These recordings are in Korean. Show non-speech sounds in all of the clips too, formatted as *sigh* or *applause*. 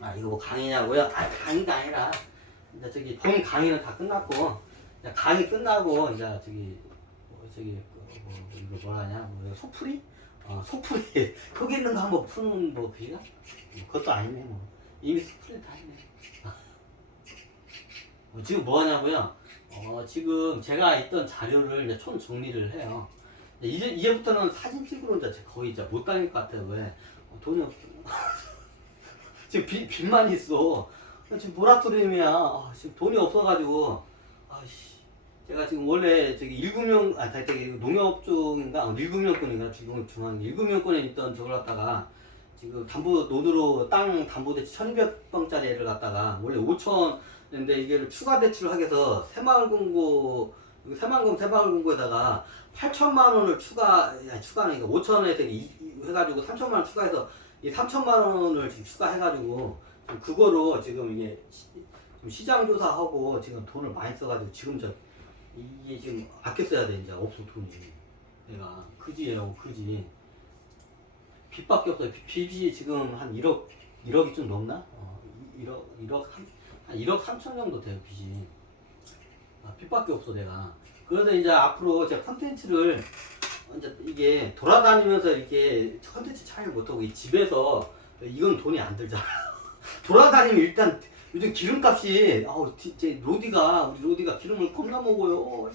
아 이거 뭐 강의냐고요? 아 강의가 아니라 이제 저기 본 강의는 다 끝났고 이제 강의 끝나고 이제 저기 뭐 저기 그 뭐, 뭐 이거 뭐라냐 뭐 소풀이? 어 소풀이 *laughs* 거기 있는 거 한번 푸는 뭐 그이가? 그것도 아니네 뭐 이미 소풀이 다 했네. *laughs* 어, 지금 뭐 하냐고요? 어 지금 제가 있던 자료를 이제 총 정리를 해요. 이제 이제부터는 사진 찍으러 이제 거의 이제 못 다닐 것 같아요. 왜? 어, 돈이 없. *laughs* 지금 빚, 빚만 있어. 지금 모라토리움이야. 아, 지금 돈이 없어가지고. 아씨. 제가 지금 원래 저기 일금형, 아, 저기 농협 쪽인가? 어, 일금형권인가? 지금 중앙 일금형권에 있던 저걸 갖다가 지금 담보 노드로 땅 담보대출 1200방짜리를 갖다가 원래 5천인데 이게 추가 대출을 하기 위해서 새마을금고 새마을금 새마을금고에다가 8천만 원을 추가 이거 5천 원에서 이- 이- 해가지고 3천만 원 추가해서 이 3천만 원을 지금 추가해가지고 지금 그거로 지금 이게 시장 조사하고 지금 돈을 많이 써가지고 지금 저 이게 지금 아껴 써야 돼 이제 없어 돈이. 내가 그지예요 그지. 빚밖에 없어요. 빚- 빚이 지금 한 1억 1억이 좀 넘나? 어, 1억 1억 한, 한 1억 3천 정도 돼요 빚이. 아, 빚밖에 없어 내가. 그래서 이제 앞으로 제가 컨텐츠를 이제 이게 돌아다니면서 이렇게 컨텐츠 촬영 못하고 이 집에서 이건 돈이 안 들잖아. *laughs* 돌아다니면 일단 요즘 기름값이 아우 진짜 로디가 우리 로디가 기름을 겁나 먹어요.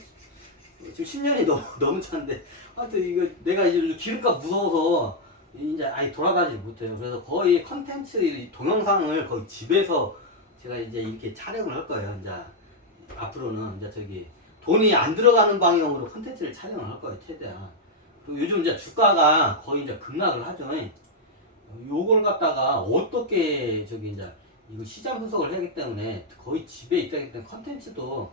지금 10년이 넘, 넘은 차인데. 하여튼 이거 내가 이제 기름값 무서워서 이제 아예 돌아가지 못해요. 그래서 거의 컨텐츠 동영상을 거의 집에서 제가 이제 이렇게 촬영을 할 거예요 이제 앞으로는 이제 저기 돈이 안 들어가는 방향으로 컨텐츠를 촬영을 할 거예요 최대한 그리고 요즘 이제 주가가 거의 이제 급락을 하죠 요걸 갖다가 어떻게 저기 이제 이거 시장 분석을 하기 때문에 거의 집에 있다기 때문에 컨텐츠도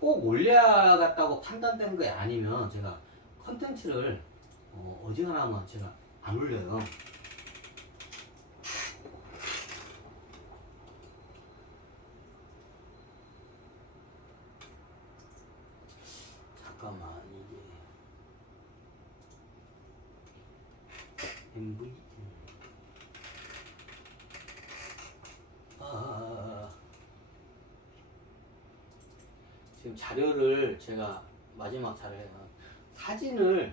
꼭 올려야겠다고 판단된 게 아니면 제가 컨텐츠를 어, 어지간하면 제가 안 올려요. 잠깐만 이게 MV 아, 아, 아. 지금 자료를 제가 마지막 자료에 사진을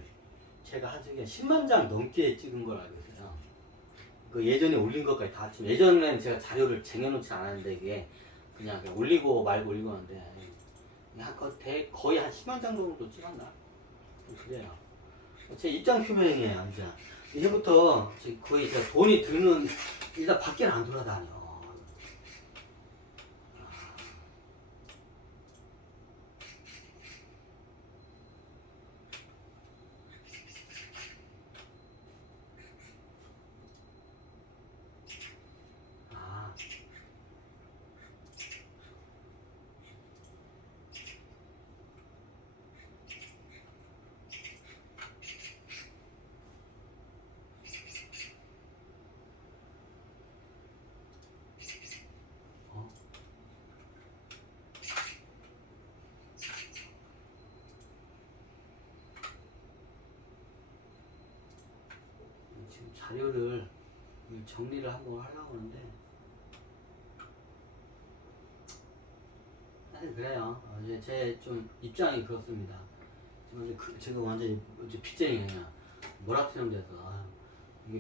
제가 한 저기 10만 장 넘게 찍은 걸 알고 있어요. 그 예전에 올린 것까지 다 합치면 예전에는 제가 자료를 쟁여놓지 않았는데 이게 그냥, 그냥 올리고 말고 올리고 하는데 그냥 거- 대- 거의 한 10만 장 정도 찍었나? 좀 그래요. 제 입장 표명이에요, 이제. 이제부터 거의 돈이 드는 일단 밖에는 안 돌아다녀. 아. 어? 지금 자료를 정리를 한번 하려고 하는데 사실 그래요. 어, 이제 제 좀 입장이 그렇습니다. 지금 그, 완전히 이제 빚쟁이냐 모라토리엄 돼서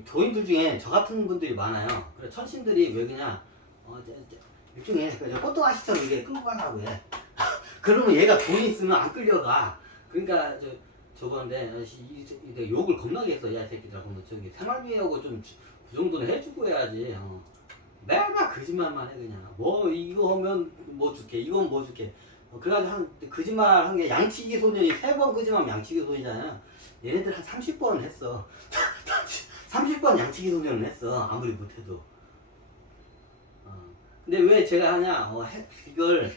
교인들 중에 저 같은 분들이 많아요. 그래 천신들이 왜 그냥 어, 저, 저, 일종의 그저 꽃동아시처럼 이게 끌고 가려고 해. *laughs* 그러면 얘가 돈이 있으면 안 끌려가. 그러니까 저 어, 이, 내가 욕을 겁나게 했어 야 새끼들하고 뭐 저기 생활비하고 좀 그 정도는 해주고 해야지. 어. 매일만 거짓말만 해 그냥 뭐 이거 하면 뭐 줄게 이건 뭐 줄게 어, 그래가지고 한 거짓말 한 게 양치기 소년이 세 번 거짓말하면 양치기 소년이잖아요 얘네들 한 30번 했어 *laughs* 30번 양치기 소년을 했어 아무리 못해도 어. 근데 왜 제가 하냐 어, 해, 이걸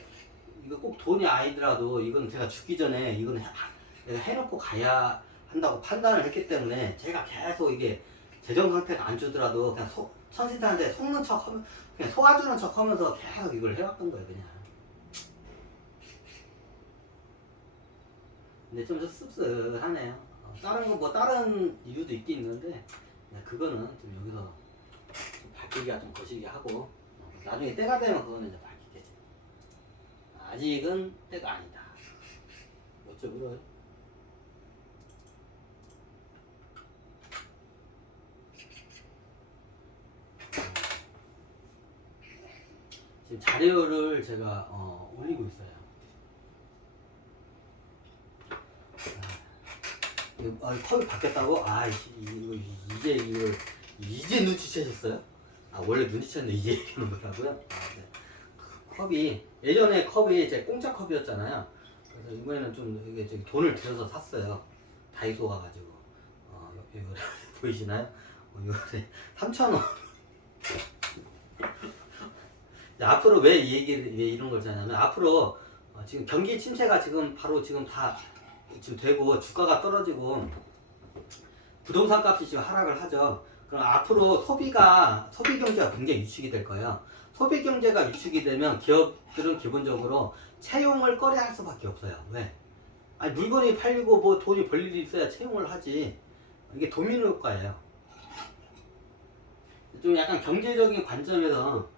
이거 꼭 돈이 아니더라도 이건 제가 죽기 전에 내가 해놓고 가야 한다고 판단을 했기 때문에 제가 계속 이게 재정 상태가 안 좋더라도 그냥 속 천신한테 속는 척 하면 그냥 속아주는 척 하면서 계속 이걸 해왔던 거예요 그냥 근데 좀 씁쓸하네요 어, 다른 거 뭐 다른 이유도 있긴 있는데 그거는 좀 여기서 좀 밝히기가 좀 거시기 하고 어, 나중에 때가 되면 그거는 이제 밝히겠지. 아직은 때가 아니다. 어쩌 그래? 지금 자료를 제가 어, 올리고 있어요. 아, 이거, 아, 컵이 바뀌었다고? 아, 이거 이제 이걸 이제 눈치채셨어요? 아 원래 눈치챘는데 이제 얘기하는 거라고요? 아, 네. 컵이 예전에 컵이 제 공짜 컵이었잖아요. 그래서 이번에는 좀 이게 저기 돈을 들여서 샀어요. 다이소 가가지고 어, 이거 *laughs* 보이시나요? 어, 이거를 3천 원. 앞으로 왜 이 얘기를 왜 이런 걸 하냐면 앞으로 어, 지금 경기 침체가 지금 바로 지금 다 지금 되고 주가가 떨어지고 부동산 값이 지금 하락을 하죠. 그럼 앞으로 소비가 소비 경제가 굉장히 위축이 될 거예요. 소비 경제가 위축이 되면 기업들은 기본적으로 채용을 꺼려할 수밖에 없어요. 왜? 아니 물건이 팔리고 뭐 돈이 벌 일이 있어야 채용을 하지. 이게 도미노 효과예요. 좀 약간 경제적인 관점에서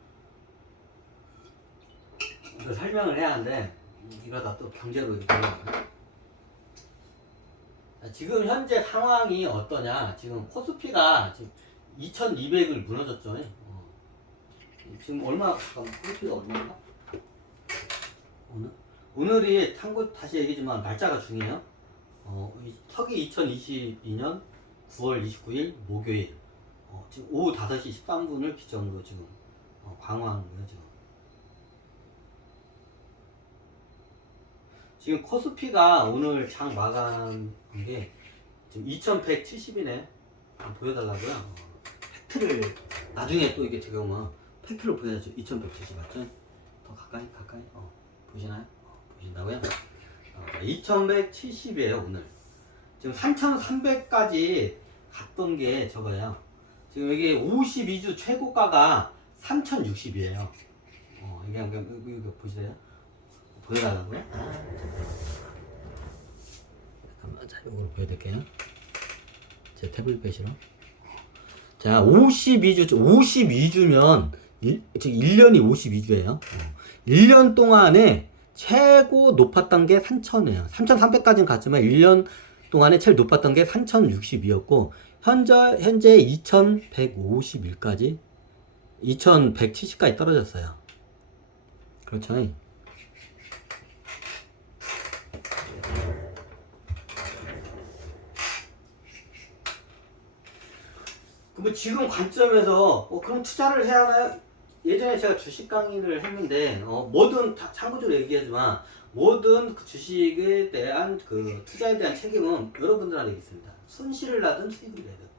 이거 설명을 해야 하는데 이러다 또 경제로 이렇게 자, 지금 현재 상황이 어떠냐? 지금 코스피가 지금 2,200을 무너졌죠. 어. 지금 얼마? 코스피가 얼마인가? 오늘? 오늘이 참고 다시 얘기지만 날짜가 중요해요. 어, 이- 서기 2022년 9월 29일 목요일. 어, 지금 오후 5시 13분을 기점으로 지금 어, 강화한 거예요, 지금. 지금 코스피가 오늘 장 마감한 게 지금 2170이네. 한번 보여달라고요. 어, 팩트를 나중에 또 이게 되게 오면 팩트를 보여야죠. 2170 맞죠? 더 가까이 가까이. 어, 보시나요? 어, 보신다고요? 어, 2170이에요 오늘. 지금 3300까지 갔던 게 저거예요. 지금 여기 52주 최고가가 3060이에요. 어, 이게 이거, 이거 보세요. 보여달라고요? 잠깐만, 자, 이걸 보여드릴게요. 제 태블릿 배시로. 자, 52주, 52주면, 일, 즉 1년이 52주예요. 1년 동안에 최고 높았던 게 3,000이에요. 3,300까지는 갔지만 1년 동안에 제일 높았던 게 3,062였고, 현재, 현재 2,151까지, 2,170까지 떨어졌어요. 그렇죠. 그럼 지금 관점에서 어, 그럼 투자를 해야 하나요? 예전에 제가 주식 강의를 했는데 어, 뭐든 다 참고적으로 얘기하지만 모든 그 주식에 대한 그 투자에 대한 책임은 여러분들한테 있습니다. 손실을 나든 수익을 내든.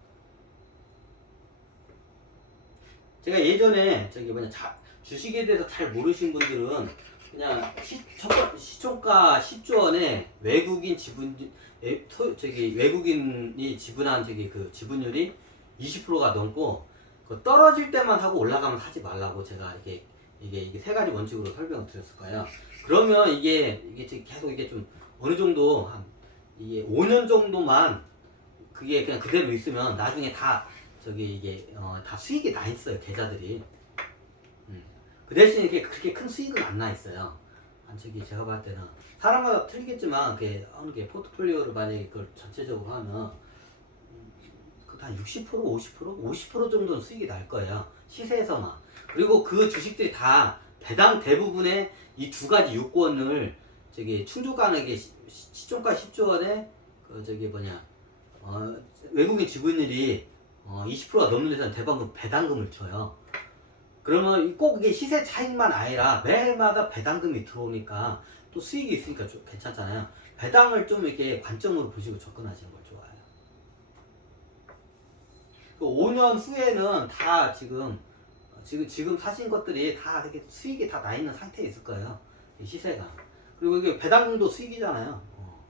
제가 예전에 저기 뭐냐 자, 주식에 대해서 잘 모르신 분들은 그냥 시, 첫, 시총가 10조 원에 외국인 지분 에, 토, 저기 외국인이 지분한 저기 그 지분율이 20%가 넘고 그 떨어질 때만 하고 올라가면 사지 말라고 제가 이게 이게 이게 세 가지 원칙으로 설명을 드렸을 거예요. 그러면 이게 이게 계속 이게 좀 어느 정도 한 이게 5년 정도만 그게 그냥 그대로 있으면 나중에 다 저기 이게 어, 다 수익이 나 있어요 계좌들이. 음. 그 대신 이게 그렇게 큰 수익은 안 나 있어요. 한 저기 제가 봤을 때는 사람마다 틀리겠지만 그게 어느 게 포트폴리오를 만약에 그걸 전체적으로 하면 한 60%, 50%, 50% 정도는 수익이 날 거예요. 시세에서만. 그리고 그 주식들이 다 배당 대부분의 이 두 가지 요건을 저기 시- 시총가 10조 원에 그 저기 뭐냐 어, 외국인 지분율이 어, 20%가 넘는 데서는 대부분 배당금을 줘요. 그러면 꼭 이게 시세 차익만 아니라 매일마다 배당금이 들어오니까 또 수익이 있으니까 좀 괜찮잖아요. 배당을 좀 이렇게 관점으로 보시고 접근하시는 걸 좋아해요. 그 5년 후에는 다 지금 어, 지금 지금 사신 것들이 다 이렇게 수익이 다 나 있는 상태에 있을 거예요. 이 시세가. 그리고 이게 배당금도 수익이잖아요. 어.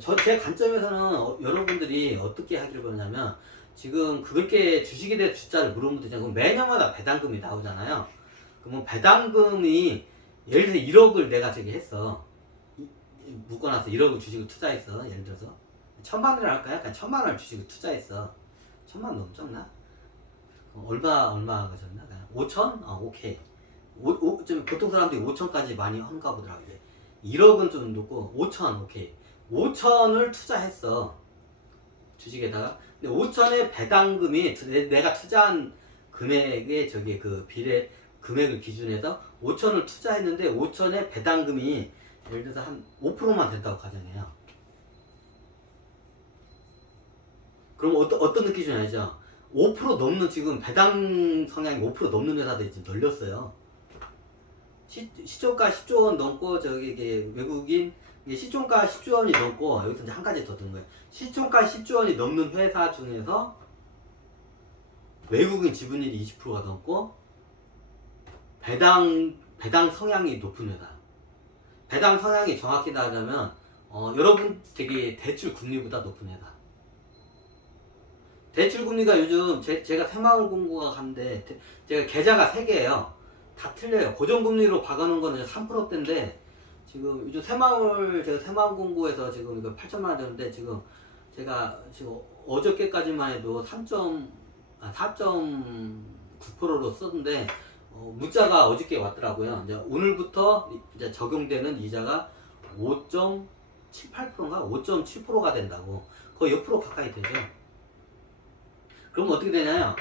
저 제 관점에서는 어, 여러분들이 어떻게 하기를 바라냐면 지금 그렇게 주식에 대해 주자를 물으면 되잖아요. 그럼 매년마다 배당금이 나오잖아요. 그러면 배당금이 예를 들어 1억을 내가 저기 했어. 묶어놔서 1억을 주식을 투자했어. 예를 들어서 천만 원을 할까요? 그냥 천만 원을 주식을 투자했어. 천만 적나? 얼마 얼마 가셨나? 5천? 아 오케이. 오, 오, 좀 보통 사람들이 5천까지 많이 한가 보더라고요. 1억은 좀 높고 5천 오케이. 5천을 투자했어. 주식에다가. 근데 5천의 배당금이 내- 내가 투자한 금액의 저기 그 비례 금액을 기준해서 5천을 투자했는데 5천의 배당금이 예를 들어서 한 5%만 된다고 가정해요. 그럼 어떤 어떤 느낌이 좀 알죠? 5% 넘는 지금 배당 성향이 5% 넘는 회사들이 지금 널렸어요. 시, 시초가 10조 원 넘고 저기 이게 외국인 시총가 10조 원이 넘고 여기서 이제 한 가지 더 드는 거예요. 시총가 10조 원이 넘는 회사 중에서 외국인 지분율이 20%가 넘고 배당 배당 성향이 높은 회사. 배당 성향이 정확히 나자면 어, 여러분 되게 대출 금리보다 높은 회사. 대출 금리가 요즘 제, 제가 새마을 공고가 간데 대- 제가 계좌가 3개예요. 다 틀려요. 고정금리로 박아놓은 거는 3%대인데 지금 요즘 새마을 제가 새마을 공고에서 지금 이거 8천만 원 되는데 지금 제가 지금 어저께까지만 해도 3. 아, 4.9%로 썼는데 어, 문자가 어저께 왔더라고요. 이제 오늘부터 이제 적용되는 이자가 5.78%인가 5.7%가 된다고 거의 옆으로 가까이 되죠. 그럼 어떻게 되냐요?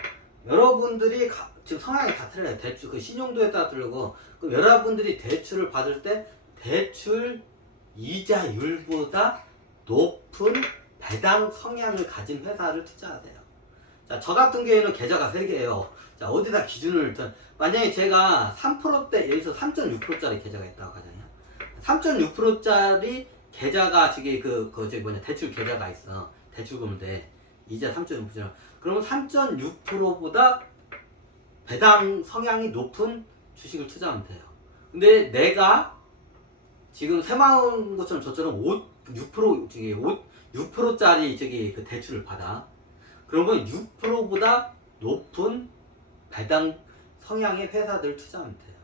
여러분들이 가- 지금 성향이 다 틀려요. 대출 그 신용도에 따라 틀리고 그럼 여러분들이 대출을 받을 때 대출 이자율보다 높은 배당 성향을 가진 회사를 투자하세요. 자, 저 같은 경우에는 계좌가 3개예요. 자, 어디다 기준을 일단 만약에 제가 3%대 여기서 3.6%짜리 계좌가 있다고 하잖아요. 3.6%짜리 계좌가 그, 그 저기 뭐냐 대출 계좌가 있어. 대출금인데 이자 3.6%. 그러면 3.6%보다 배당 성향이 높은 주식을 투자하면 돼요. 근데 내가 지금 새마을 것처럼 저처럼 5, 6% 저기 5, 6%짜리 저기 그 대출을 받아. 그러면 6%보다 높은 배당 성향의 회사들 투자하면 돼요.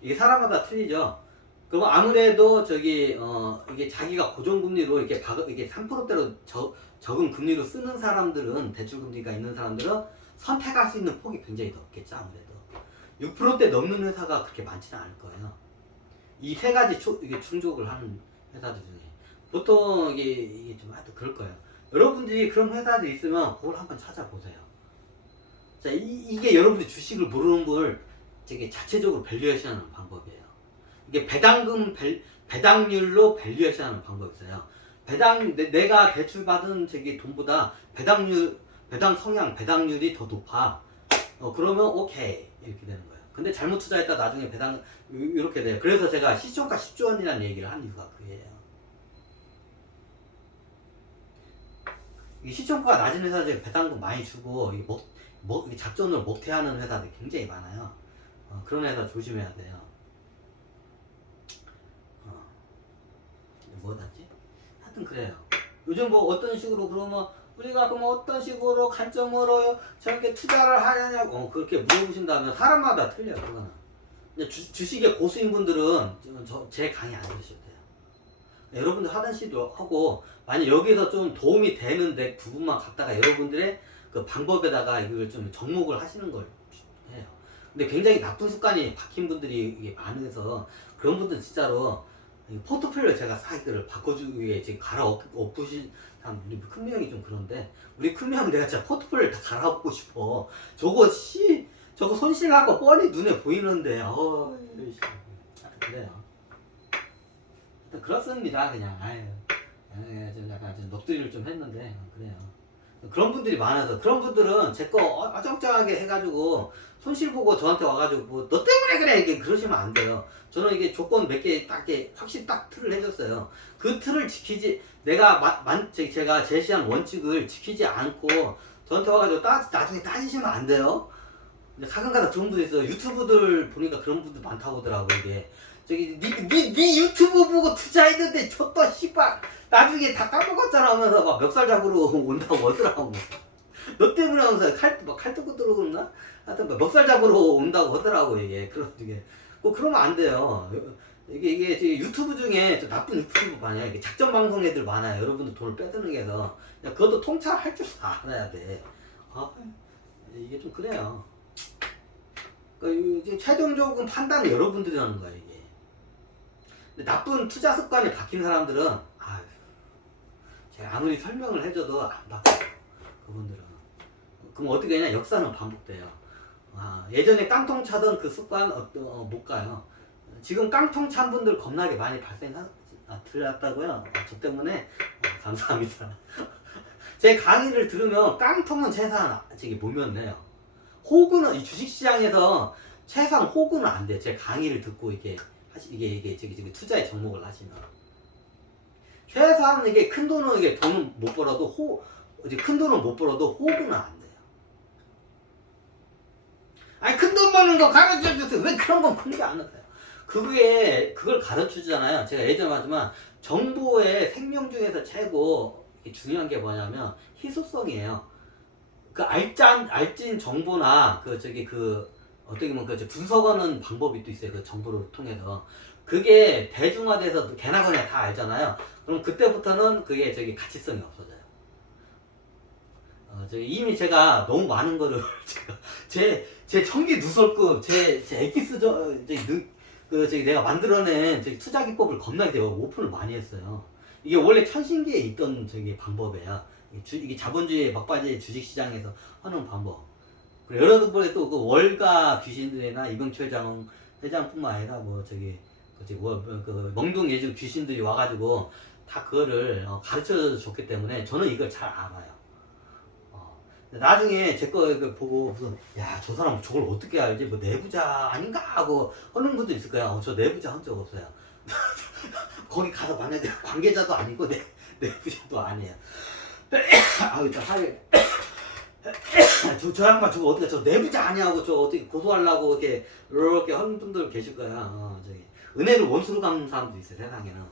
이게 사람마다 틀리죠. 그럼 아무래도 저기 어 이게 자기가 고정 금리로 이렇게 박 이게 3%대로 저, 적은 금리로 쓰는 사람들은 대출 금리가 있는 사람들은 선택할 수 있는 폭이 굉장히 넓겠죠 아무래도 6%대 넘는 회사가 그렇게 많지는 않을 거예요. 이 세 가지 초, 이게 충족을 하는 회사들 중에 보통 이게 이게 좀 하여튼 그럴 거예요. 여러분들이 그런 회사들 있으면 그걸 한번 찾아보세요. 자, 이, 이게 여러분들이 주식을 모르는 걸 되게 자체적으로 밸류에이션 하는 방법이에요. 이게 배당금 밸, 배당률로 밸류에이션 하는 방법이 있어요. 배당 내, 내가 대출 받은 저기 돈보다 배당률 배당 성향 배당률이 더 높아. 어 그러면 오케이 이렇게 되는 거예요. 근데 잘못 투자했다 나중에 배당 요- 이렇게 돼요. 그래서 제가 시총가 10조 원이라는 얘기를 한 이유가 그예요. 이 시총가가 낮은 회사들 배당금 많이 주고 이 먹, 작전을 먹튀하는 회사들이 굉장히 많아요. 어, 그런 회사 조심해야 돼요. 뭐다지? 하여튼 그래요. 요즘 뭐 어떤 식으로 그러면 우리가 그럼 어떤 식으로 관점으로 저렇게 투자를 하냐고 어, 그렇게 물어보신다면 사람마다 틀려요 그거는. 주, 주식의 고수인 분들은 저 제 강의 안 들으셔도 돼요. 여러분들 하던 시도 하고 만약 여기서 좀 도움이 되는데 부분만 갖다가 여러분들의 그 방법에다가 이걸 좀 접목을 하시는 걸 해요. 근데 굉장히 나쁜 습관이 박힌 분들이 많아서 그런 분들 진짜로 이 포트폴리오 제가 사이트를 바꿔주기 위해 지금 갈아엎으신 사람들이 큰 명이 좀 그런데 우리 큰 명은 내가 진짜 포트폴리오를 다 갈아엎고 싶어. 저거 씨 저거 손실하고 뻔히 눈에 보이는데 어 씨. 하여튼 그래요. 하여튼 그렇습니다 그냥 아유 예, 좀 약간 좀 넋두리를 좀 했는데 그래요. 그런 분들이 많아서 그런 분들은 제 거 어정쩡하게 해가지고 손실 보고 저한테 와가지고 뭐 너 때문에 그래 이게 그러시면 안 돼요. 저는 이게 조건 몇 개 딱 이렇게 확실히 딱 틀을 해줬어요. 그 틀을 지키지 내가 마, 만, 제- 제가 제시한 원칙을 지키지 않고 저한테 와가지고 따, 나중에 따지시면 안 돼요. 근데 가끔가다 그런 분들 있어요. 유튜브들 보니까 그런 분들 많다고 하더라고 이게. 저기 니, 니, 니 유튜브 보고 투자했는데 저또 씨발 나중에 다 까먹었잖아 하면서 막 멱살 잡으러 *laughs* 온다고 하더라고. 너 때문에 하면서 칼, 막 칼뜯고 들어오고 그러나? 하여튼 뭐 멱살 잡으러 온다고 하더라고 이게. 그런 이게. 꼭 그러면 안 돼요. 이게 이게 유튜브 중에 좀 나쁜 유튜브 많아요. 이게 작전 방송 애들 많아요. 여러분들 돈을 뺏는 게 해서 야, 그것도 통찰할 줄 알아야 돼. 아, 이게 좀 그래요. 그러니까 이제 최종적인 판단은 여러분들이 하는 거야 이게. 근데 나쁜 투자 습관이 박힌 사람들은 아유, 제가 아무리 설명을 해줘도 안 바꿔. 그분들은. 그럼 어떻게 되냐? 역사는 반복돼요. 아, 예전에 깡통 차던 그 습관 어, 어, 못 가요. 지금 깡통 찬 분들 겁나게 많이 발생하 아, 들렸다고요? 아, 저 때문에 어, 감사합니다. *laughs* 제 강의를 들으면 깡통은 최소한 저기 보면 돼요. 호구는 이 주식시장에서 최소한 호구는 안 돼. 제 강의를 듣고 이게 하시 이게 이게 저기 저기 투자에 접목을 하시면 최소한 이게 큰 돈은 이게 돈은 못 벌어도 호 이제 큰 돈은 못 벌어도 호구는 안 돼요. 아니 큰 돈 버는 거 가르쳐 주세요. 왜 그런 건 그런 게안 나요? 그게 그걸 가르쳐 주잖아요. 제가 예전에 말했지만 정보의 생명 중에서 최고 중요한 게 뭐냐면 희소성이에요. 그 알짠 알찐 정보나 그 저기 그 어떻게 보면 그 분석하는 방법이 또 있어요. 그 정보를 통해서 그게 대중화돼서 개나 거냐 다 알잖아요. 그럼 그때부터는 그게 저기 가치성이 없어져요. 어, 저기 이미 제가 너무 많은 거를 *laughs* 제가 제, 제 청기 누설급 제, 제 엑기스 저, 저기 능, 그 저기 내가 만들어낸 저기 투자 기법을 겁나게 제가 오픈을 많이 했어요. 이게 원래 천신기에 있던 저기 방법이야. 주, 이게 자본주의 막바지 주식 시장에서 하는 방법. 그리고 여러분들의 또그 월가 귀신들이나 이병철 회장 회장뿐만 아니라 뭐 저기 그, 저기 뭐, 그 멍둥 예주 귀신들이 와가지고 다 그거를 어, 가르쳐 줬기 때문에 저는 이걸 잘 알아요. 어, 나중에 제 거 보고 무슨 야저 사람 저걸 어떻게 알지 뭐 내부자 아닌가 하고 하는 분도 있을 거야. 어, 저 내부자 한 적 없어요. *laughs* 거기 가서 만약에 관계자도 아니고 내 내부자도 아니에요. *coughs* 아우 저 하이 *coughs* 저, 저 양반 저거 어떻게 저 내부자 아니냐고 저 어떻게 고소하려고 이렇게 이렇게 하는 분들 계실 거야. 어, 저기 은혜를 원수로 갚는 사람도 있어요 세상에는.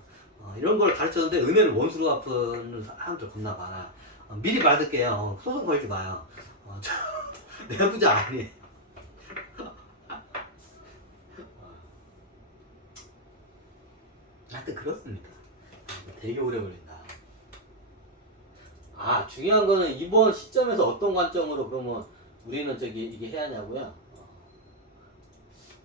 어, 이런 걸 가르쳤는데 은혜를 원수로 갚는 사람들 겁나 많아. 어, 미리 받을게요. 어, 소송 걸지 마요. 어, 저, *laughs* 내부자 아니에요. *laughs* 하여튼 그렇습니다. 되게 오래 걸린다. 아 중요한 거는 이번 시점에서 어떤 관점으로 그러면 우리는 저기 이게 해야 하냐고요. 어.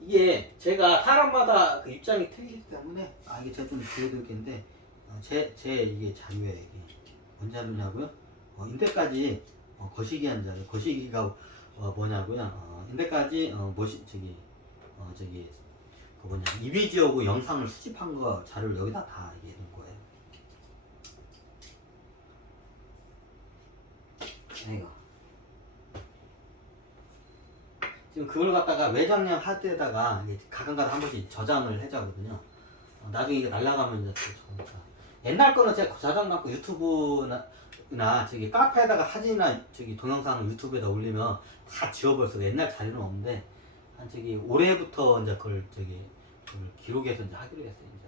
이게 제가 사람마다 그 입장이 틀리기 때문에 아 이게 제가 좀 보여드릴 텐데 제제 이게 자료예요 이게 뭔 자료냐고요? 어, 인데까지 어, 거시기 한 자료 거시기가 어, 뭐냐고요? 어, 인데까지 어, 뭐시 저기 어, 저기 그 뭐냐 이미지하고 영상을 수집한 거 자료를 여기다 다 이게 거예요. 이거 지금 그걸 갖다가 외장량 하드에다가 가끔가다 한 번씩 저장을 해자거든요. 어, 나중에 이게 날라가면 이제 또 저니까 옛날 거는 제가 저장 갖고 유튜브나 나 저기 카페에다가 사진이나 저기 동영상을 유튜브에다 올리면 다 지워버렸어. 옛날 자료는 없는데 한 저기 올해부터 이제 그걸 저기 기록해서 이제 하기로 했어요. 이제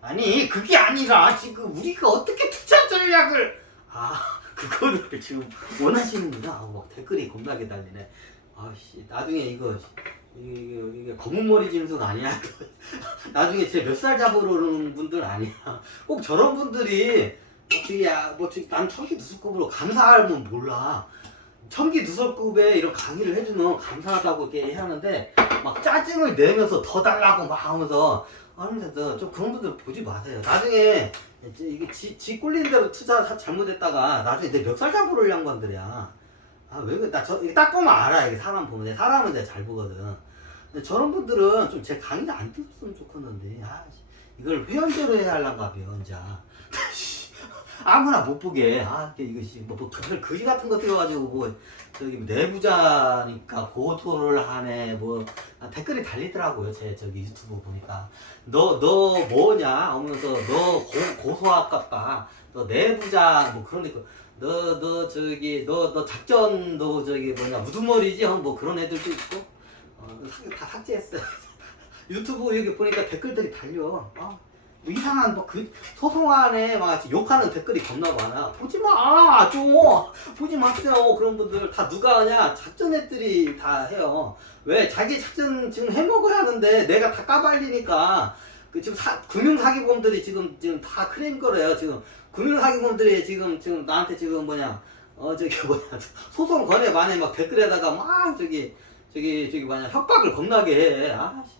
아니 그게 아니라 지금 우리가 어떻게 투자 전략을 아 그거를 *laughs* 지금 원하시는구나. 아, 막 댓글이 겁나게 달리네. 아씨 나중에 이거 이게, 이게 검은 머리 짐승 아니야? *laughs* 나중에 제 몇 살 잡으러 오는 분들 아니야? *laughs* 꼭 저런 분들이 뭐야뭐난 청기 누수급으로 감사하면 몰라. 청기 누설급에 이런 강의를 해주면 감사하다고 이렇게 하는데 막 짜증을 내면서 더 달라고 막 하면서 하는데도 좀 그런 분들 보지 마세요. 나중에 이게 지, 지 꿀린 대로 투자 사- 잘못했다가 나중에 내 멱살 잡으러 양반들이야. 아, 왜 그래? 나저 딱 보면 알아. 이게 사람 보면. 내 사람은 내가 잘 보거든. 근데 저런 분들은 좀 제 강의 안 들었으면 좋겠는데. 아, 씨, 이걸 회원제로 해야 할란가 혼자. 아무나 못 보게. 아, 이것이 뭐, 뭐 그들 거지 같은 거 들어가지고 뭐 저기 내부자니까 고토를 하네. 뭐 아, 댓글이 달리더라고요. 제 저기 유튜브 보니까 너 너 뭐냐 하면서 너 고, 고소 아깝다. 너 내부자 뭐 그런 거. 너너 저기 너너 작전 너 저기 뭐냐 우두머리지 어, 뭐 그런 애들도 있고 어, 삭- 다 삭제했어요. *laughs* 유튜브 여기 보니까 댓글들이 달려. 아, 뭐 이상한 뭐 그 소송 안에 막 욕하는 댓글이 겁나 많아. 보지 마, 좀 보지 마세요. 그런 분들 다 누가 하냐? 작전 애들이 다 해요. 왜 자기 작전 지금 해먹어야 하는데 내가 다 까발리니까 그 지금 사, 금융 사기범들이 지금 지금 다 크레임 거래요. 지금 금융 사기범들이 지금 지금 나한테 지금 뭐냐 어 저기 뭐냐 소송 건에 만에 막 댓글에다가 막 저기 저기 저기 뭐냐 협박을 겁나게 해. 아 씨.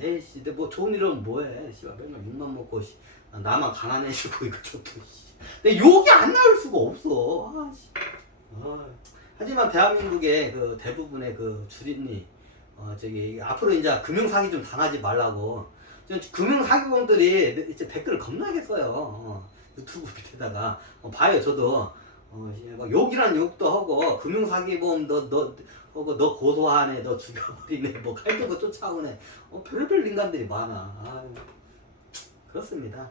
에이씨, 근데 뭐 좋은 일은 뭐해? 씨발 맨날 욕만 먹고 씨. 나만 가난해지고 이거 씨. 근데 욕이 안 나올 수가 없어. 아 씨. 어. 하지만 대한민국의 그 대부분의 그 주린이 어 저기 앞으로 이제 금융 사기 좀 당하지 말라고 좀 금융 사기범들이 이제 댓글을 겁나게 써요 어, 유튜브 밑에다가 어, 봐요 저도 어, 씨, 막 욕이란 욕도 하고 금융 사기범 너너 하고 너 고소하네 너 죽여버리네 뭐 칼들고 쫓아오네 어, 별별 인간들이 많아 아유, 그렇습니다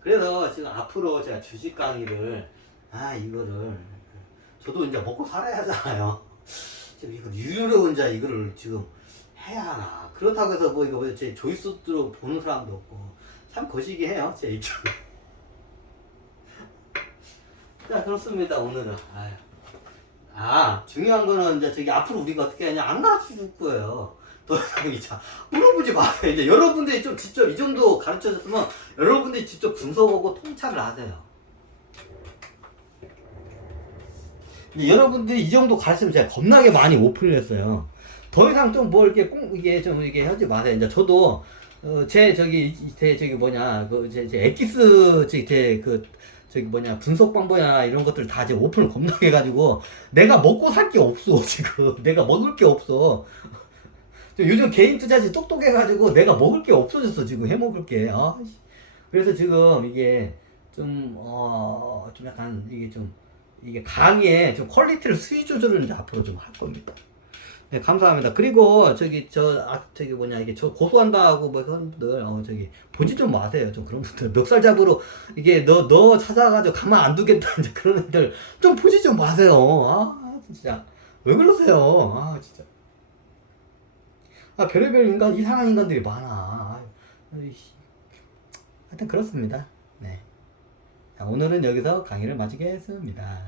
그래서 지금 앞으로 제가 주식 강의를 아 이거를 저도 이제 먹고 살아야 하잖아요. 지금 이거 유료로 이제 이거를 지금 해야 하나. 그렇다고 해서 뭐 이거 제 조회수로 보는 사람도 없고 참 거시기 해요 제 입장에. 자 그렇습니다 오늘은. 아유. 아 중요한 거는 이제 저기 앞으로 우리가 어떻게 하냐 안 가르쳐 줄 거예요. 더 이상 이제 물어보지 마세요. 이제 여러분들이 좀 직접 이 정도 가르쳐 줬으면 여러분들이 직접 분석하고 통찰을 하세요. 근데 여러분들이 이 정도 가르치면 제가 겁나게 많이 오픈을 했어요. 더 이상 좀 뭐 이렇게 꼭 이게 좀 이게 하지 마세요. 이제 저도 어, 제 저기 제 저기 뭐냐 그 제 제 엑기스 제그 저기 뭐냐 분석 방법이나 이런 것들 다 이제 오픈을 겁나게 해가지고 내가 먹고 살 게 없어 *laughs* 지금 내가 먹을 게 없어. 요즘 개인 투자지 똑똑해가지고 내가 먹을 게 없어졌어 지금 해 먹을 게. 아, 씨. 그래서 지금 이게 좀 어, 좀 약간 이게 좀 이게 강의에 좀 퀄리티를 수위 조절을 이제 앞으로 좀 할 겁니다. 네, 감사합니다. 그리고 저기 저 아, 저기 뭐냐 이게 저 고소한다고 뭐 그런 분들 어 저기 보지 좀 마세요. 좀 그런 분들 멱살 잡으러 이게 너 너 찾아가지고 가만 안 두겠다 이제 그런 애들 좀 보지 좀 마세요. 아 진짜 왜 그러세요? 아 진짜 아 별의별 인간 이상한 인간들이 많아. 아, 아이씨. 하여튼 그렇습니다. 네. 자, 오늘은 여기서 강의를 마치겠습니다.